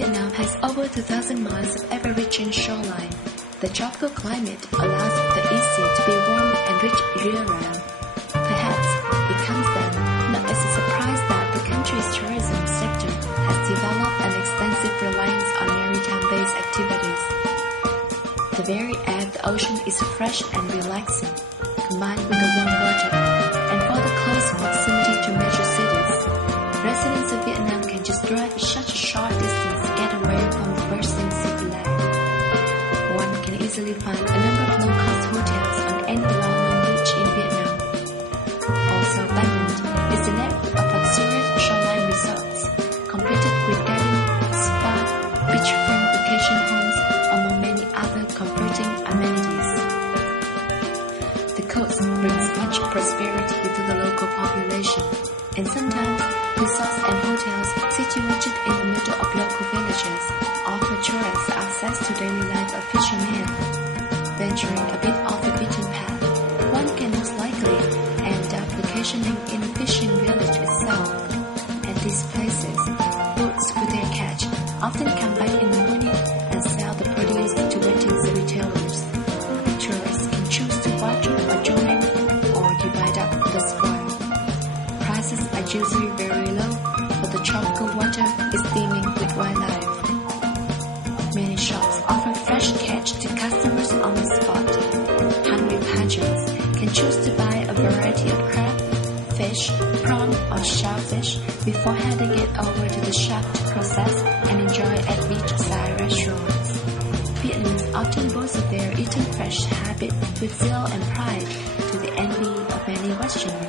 Vietnam has over 2,000 miles of ever-reaching shoreline. The tropical climate allows the easy to be warm and rich year-round. Perhaps it comes then not as a surprise that the country's tourism sector has developed an extensive reliance on maritime-based activities. The very air of the ocean is fresh and relaxing, combined with the warm water, and for the close proximity to major cities. Residents of Vietnam can just drive such a short distance to get away from the bursting city life. One can easily find a number of low-cost hotels on any well-known beach in Vietnam. Also abundant is the network of luxurious shoreline resorts, completed with garden, spa, beachfront vacation homes, among many other comforting amenities. The coast brings much prosperity to the local population, and sometimes resorts and hotels situated in the middle of local villages offer tourists access to daily life of fishermen. Venturing a bit off the beaten path, one can most likely end up vacationing in the fishing village itself. At these places, boats with their catch often come back in the morning and sell the produce to waiting retailers. Tourists can choose to watch or join or divide up the spoil. Prices are usually very low, but the tropical water is teeming with wildlife. Many shops offer fresh catch to customers on the spot. Hungry patrons can choose to buy a variety of crab, fish, prawn or shellfish before handing it over to the shop to process and enjoy at beachside restaurants. Vietnamese often boast of their eating fresh habit with zeal and pride, to the envy of many Westerners.